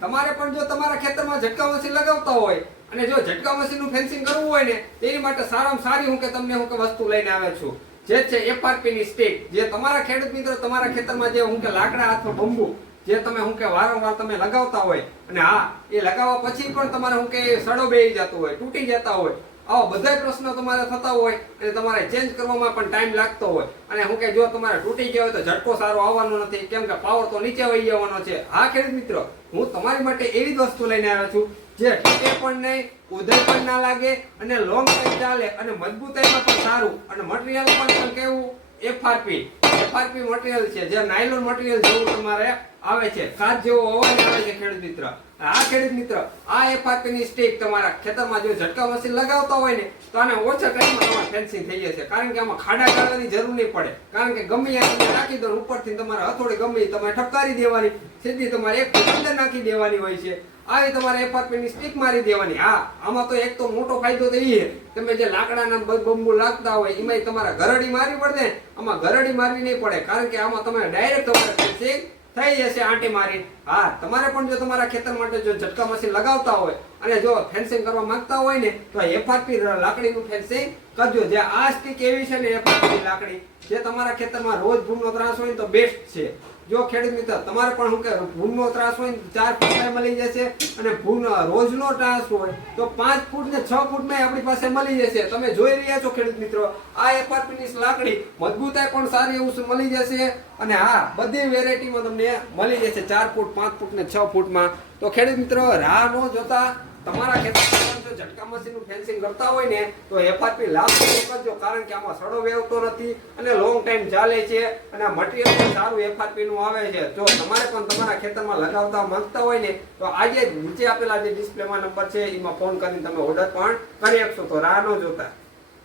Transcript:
તમારે પણ જો તમારા ખેતરમાં ઝટકા મશીન લગાવતા હોય અને જો ઝટકા મશીનનું ફેન્સિંગ કરવું હોય ને, તેની માટે સારામાં સારી હું કે તમને હું કે વસ્તુ લઈને આવે છું. જે છે એફઆરપી ની સ્ટીક જે તમારા ખેડૂત મિત્રો તમારા ખેતરમાં જે હું કે લાકડા અથવા બંબુ, જે તમે હું કે વારંવાર તમે લગાવતા હોય, અને હા, એ લગાવવા પછી પણ તમારે હું કે સડો બેહી જતો હોય, તૂટી જતા હોય આવા બધા પ્રશ્નો તમારે થતા હોય અને તમારે ચેન્જ કરવામાં પણ ટાઈમ લાગતો હોય. અને હું કે જો તમારે તૂટી ગયા હોય તો ઝટકો સારો આવવાનો નથી. કેમ કે પાવર તો નીચે વહી જવાનો છે. હા, ખેડૂત મિત્રો, હું તમારી માટે એવી વસ્તુ લઈને આવ્યો છું, જે તૂટે પણ નહીં ઉધઈ પણ ના લાગે, અને લોંગ ટાઈમ ચાલે, અને મજબૂતાઈમાં પણ સારું. અને મટીરિયલ પણ કેવું? એફઆરપી એફઆરપી મટીરિયલ છે. જે નાયલોન મટીરિયલ જેવું તમારે આવે છે. કાચ જેવો અવાજ આવે છે ખેડૂત મિત્ર. આ ખેડૂત મિત્ર, આ એ પાકની સ્ટીક તમારા ખેતરમાં જો ઝટકા મશીન લગાવતા હોય ને, તો આને ઓછા ટાઈમમાં તમારે ફેન્સિંગ થઈ જશે. કારણ કે આમાં ખાડા કાઢવાની જરૂર નહીં પડે. કારણ કે ગમે ત્યાં નાખી દો ઉપરથી તમારે હથોડી ગમે તમારે ઠપકારી દેવાની. સીધી તમારે એક અંદર નાખી દેવાની હોય છે. આવી તમારે એપાર્ટમેન્ટની સ્ટીક મારી દેવાની. હા, આમાં તો એક તો મોટો ફાયદો તો એ તમે જે લાકડાના બંબુ લાગતા હોય એમાં તમારે ઘરડી મારવી પડે આમાં ઘરડી મારવી નહીં પડે. કારણ કે આમાં તમે ડાયરેક્ટ તમારે થઈ જશે આંટી મારી. હા, તમારે પણ જો તમારા ખેતર માટે જો ઝટકા મશીન લગાવતા હોય અને જો ફેન્સિંગ કરવા માંગતા હોય ને, તો એફઆરપી લાકડીનું ફેન્સિંગ કરજો. જે આ સ્ટીક એવી છે ને એફઆરપી લાકડી. જે તમારા ખેતરમાં રોજ ભૂમનો ત્રાસ હોય તો બેસ્ટ છે. જો ખેડૂત મિત્ર, તમારે પણ શું કે ભૂમનો ત્રાસ હોય ચાર ફૂટમાં મળી જશે અને ભૂમ રોજનો ત્રાસ હોય તો પાંચ ફૂટ ને છ ફૂટમાં આપણી પાસે મળી જશે. તમે જોઈ રહ્યા છો ખેડૂત મિત્રો, આ એફઆરપીની લાકડી મજબૂતાઈ પણ સારી એવું મળી જશે અને હા બધી વેરાયટીમાં તમને મળી જશે ચાર ફૂટ, પાંચ ફૂટ ને છ ફૂટમાં. તો ખેડૂત મિત્રો, રાહ ન જોતા તમારા ખેતરમાં જો ઝટકા મશીનનું ફેન્સિંગ કરતા હોય ને, તો એફઆરપી લાભ કરજો કારણ કે આમાં સડો વેવતો નથી અને લોંગ ટાઈમ ચાલે છે અને મટીરિયલ સારું એફઆરપી નું આવે છે. જો તમારે પણ તમારા ખેતરમાં લગાવતા માંગતા હોય ને, તો આજે નીચે આપેલા જે ડિસ્પ્લેમાં નંબર છે, એમાં ફોન કરીને તમે ઓર્ડર પણ કરી શકશો તો રાહ ન જોતા.